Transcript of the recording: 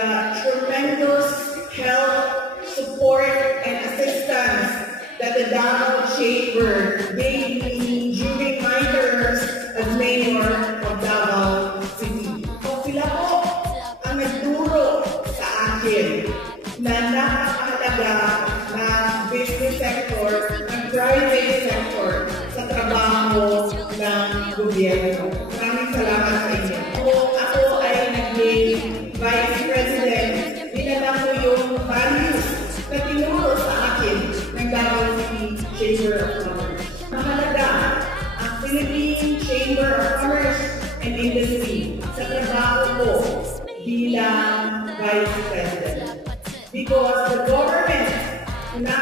Tremendous help, support, and assistance that the Davao Chamber gave me during my terms as Mayor of Davao City. Sila po ang nagturo sa akin na napakahalaga ng business sector, ng private sector sa trabaho ng gobyerno. Maraming salamat sa inyo. Ako ay naging Vice President, dinala ko yung values na tinuro sa akin ng Davao City Chamber of Commerce. Mahalaga ang Philippine Chamber of Commerce and Industry sa trabaho ko bilang Vice President. Because the government na